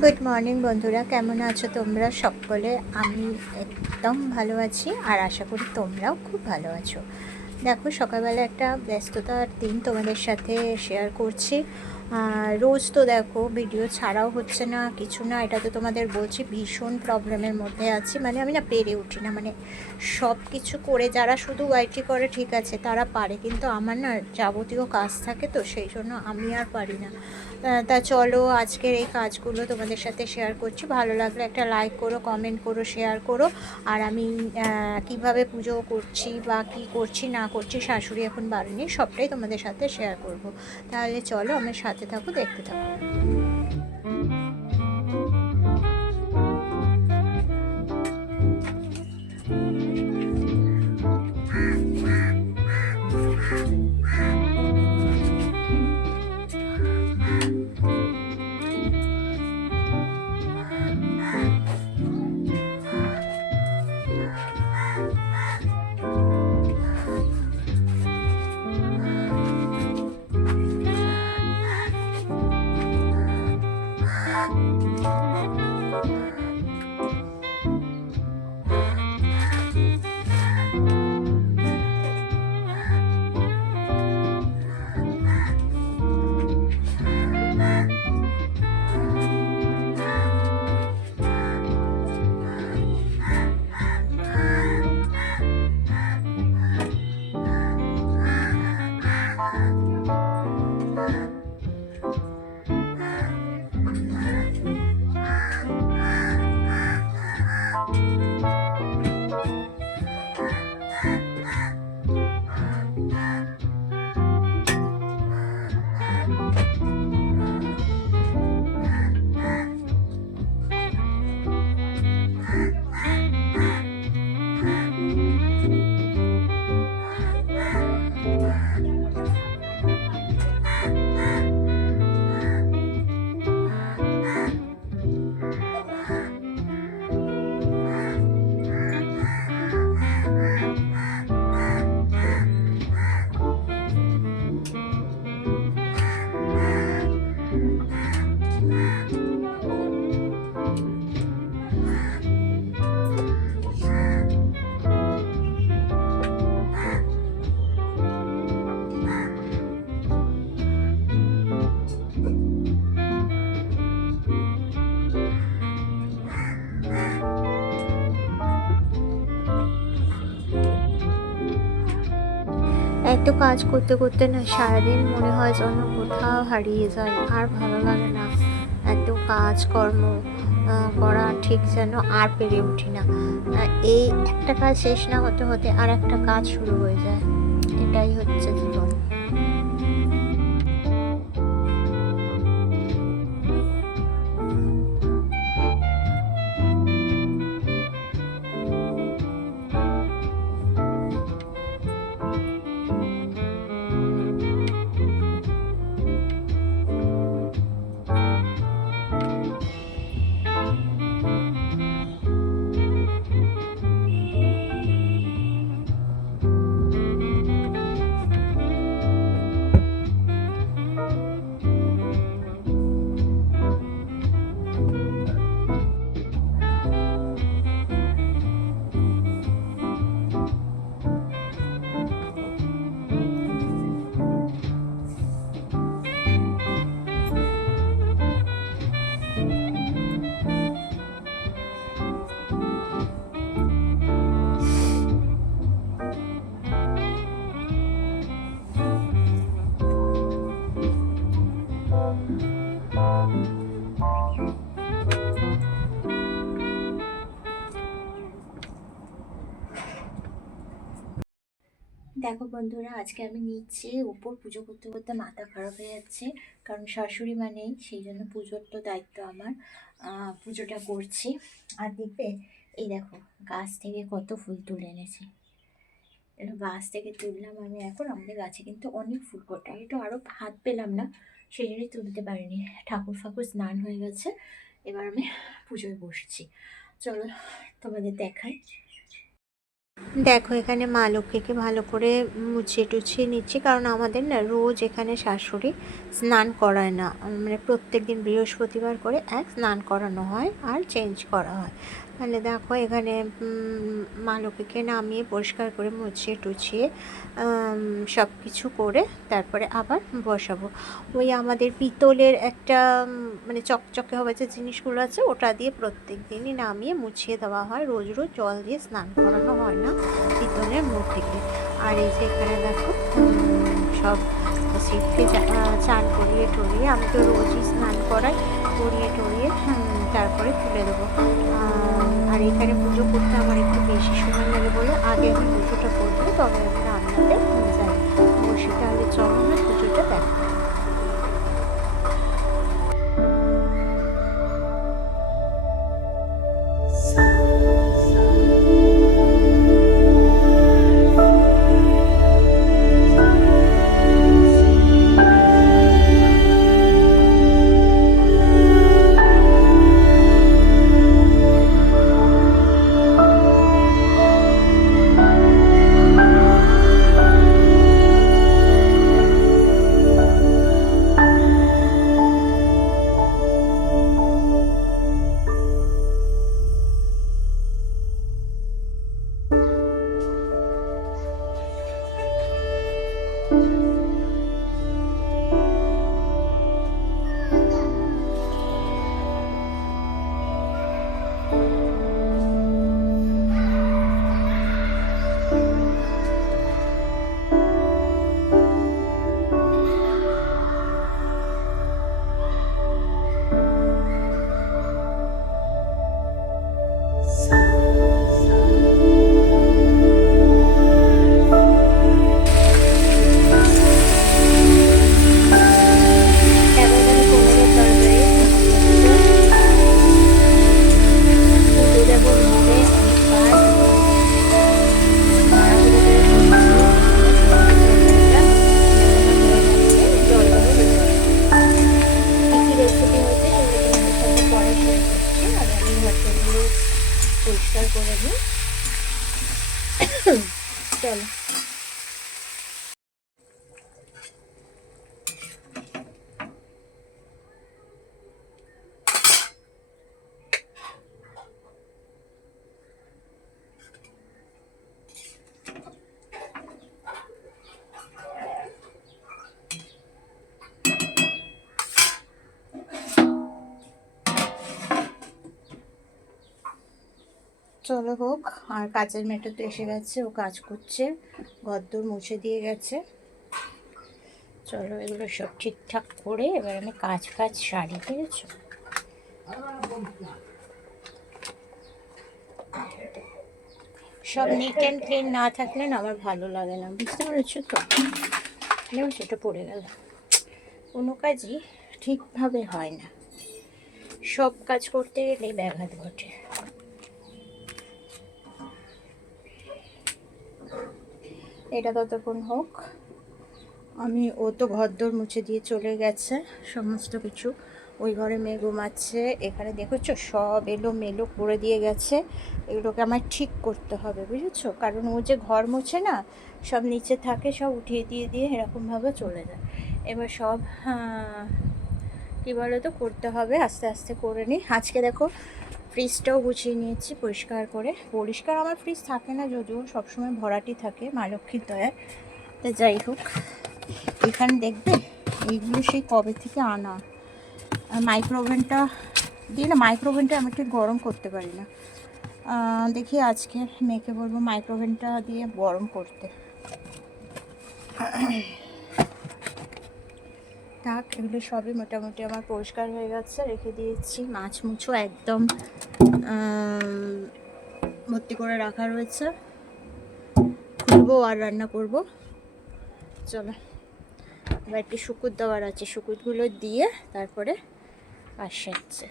Good morning বন্ধুরা, কেমন আছো তোমরা সকলে? আমি একদম ভালো আছি আর আশা করি তোমরাও খুব ভালো আছো। দেখো, সকালবেলা একটা ব্যস্ততার দিন তোমাদের সাথে শেয়ার করছি। রোজ তো দেখো ভিডিও ছাড়াও হচ্ছে না, কিছু না, এটা তো তোমাদের বলছি ভীষণ প্রবলেমের মধ্যে আছি। মানে আমি না পেরে উঠি না, মানে সব কিছু করে যারা শুধু ওয়াইটি করে ঠিক আছে, তারা পারে, কিন্তু আমার না যাবতীয় কাজ থাকে, তো সেই জন্য আমি আর পারি না। তা চলো আজকের এই কাজগুলো তোমাদের সাথে শেয়ার করছি। ভালো লাগলে একটা লাইক করো, কমেন্ট করো, শেয়ার করো। আর আমি কিভাবে পুজো করছি বা কি করছি না করছি, শাশুড়ি এখন বাড়িনি, সবটাই তোমাদের সাথে শেয়ার করব। তাহলে চলো আমার সাথে থাকো, দেখতে থাকো। এত কাজ করতে করতে না সারাদিন মনে হয় যেন কোথাও হারিয়ে যায়, আর ভালো লাগে না। এত কাজকর্ম করা ঠিক যেন আর পেরে উঠি না। এই একটা কাজ শেষ না হতে হতে আর একটা কাজ শুরু হয়ে যায়। এটাই হচ্ছে জীবন। দেখো বন্ধুরা, আজকে আমি নিচে উপর পুজো করতে করতে মাথা খারাপ হয়ে যাচ্ছে, কারণ শাশুড়ি মা নেই, সেই জন্য পুজোর তো দায়িত্ব আমার। পুজোটা করছি। আর দেখবে, এই দেখো গাছ থেকে কত ফুল তুলে এনেছি। এটা গাছ থেকে তুললাম আমি, এখন আমাদের গাছে কিন্তু অনেক ফুল ফোটে। আমি তো আরও হাত পেলাম না, সেই জন্যই তুলতে পারিনি। ঠাকুর ফাকুর স্নান হয়ে গেছে, এবার আমি পুজোয় বসছি। চলো তোমাদের দেখাই। দেখো এখানে মা লক্ষ্মীকে ভালো করে মুছিয়ে টুছিয়ে নিচ্ছি, কারণ আমাদের না রোজ এখানে শাশুড়ি স্নান করায় না, মানে প্রত্যেক দিন বৃহস্পতিবার করে স্নান করানো হয় আর চেঞ্জ করা হয়। তাহলে দেখো এখানে মা লক্ষ্মীকে নামিয়ে পরিষ্কার করে মুছিয়ে টুছিয়ে সব কিছু করে তারপরে আবার বসাবো। ওই আমাদের পিতলের একটা মানে চকচকে হবে যে জিনিসগুলো আছে, ওটা দিয়ে প্রত্যেক দিনই নামিয়ে মুছিয়ে দেওয়া হয়, রোজ রোজ জল দিয়ে স্নান করানো হয় না পিতলের মূর্তিকে। আর এই যে এখানে দেখো সব শিবকে চান করিয়ে টরিয়ে, আমি তো রোজই স্নান করাই, করিয়ে টরিয়ে তারপরে তুলে দেবো। আর এখানে পুজো করতে আমার একটু বেশি সময় লাগে বলে আগে আমি পুজোটা করবো, তবে আমি রান্নাতে যাই বসে। তাহলে চলো না পুজোটা দেখো। পরিষ্কার করে দিই। চলো চলো হোক। আর কাজের মেয়েটা তো এসে গেছে, ও কাজ করছে, ঘরদোর মুছে দিয়ে গেছে। চলো এগুলো সব ঠিকঠাক করে এবার আমি কাজ সারি, ঠিক আছে? সব নিট অ্যান্ড ক্লিন না থাকলে না আমার ভালো লাগে না, বুঝতে পেরেছো তো? সেটা পড়ে গেল। কোনো কাজই ঠিকভাবে হয় না, সব কাজ করতে গেলে ব্যাঘাত ঘটে। এটা ততক্ষণ হোক। ও তো ঘরদোর মুছে দিয়ে চলে গেছে সমস্ত কিছু। ওই ঘরে মেয়ে ঘুমাচ্ছে, এখানে দেখেছো সব এলোমেলো করে দিয়ে গেছে। এগুলোকে আমার ঠিক করতে হবে, বুঝেছো? কারণ ও যে ঘর মুছে না, সব নিচে থাকে, সব উঠিয়ে দিয়ে এরকমভাবে চলে যায়। এবার সব কী বলো তো, করতে হবে, আস্তে আস্তে করে নিই। আজকে দেখো ফ্রিজটাও গুছিয়ে নিয়েছি পরিষ্কার করে। পরিষ্কার আমার ফ্রিজ থাকে না যদিও, সবসময় ভরাটি থাকে মা লক্ষ্মীর দয়ায়। তো যাই হোক, এখানে দেখবে এইগুলো সেই কবে থেকে আনা। মাইক্রোওভেনটা দিয়ে না, মাইক্রোওভেনটা আমি ঠিক গরম করতে পারি না। দেখি আজকে মেয়েকে বলবো মাইক্রোওভেনটা দিয়ে গরম করতে। থাক, এগুলো সবই মোটামুটি আমার পরিষ্কার হয়ে গেছে, রেখে দিয়েছি। মাছ মুছো একদম ভর্তি করে রাখা রয়েছে, খুলবো আর রান্না করব। চলো এবার একটু শুকুর দেওয়ার আছে, শুকুরগুলো দিয়ে তারপরে কাজ সারছে।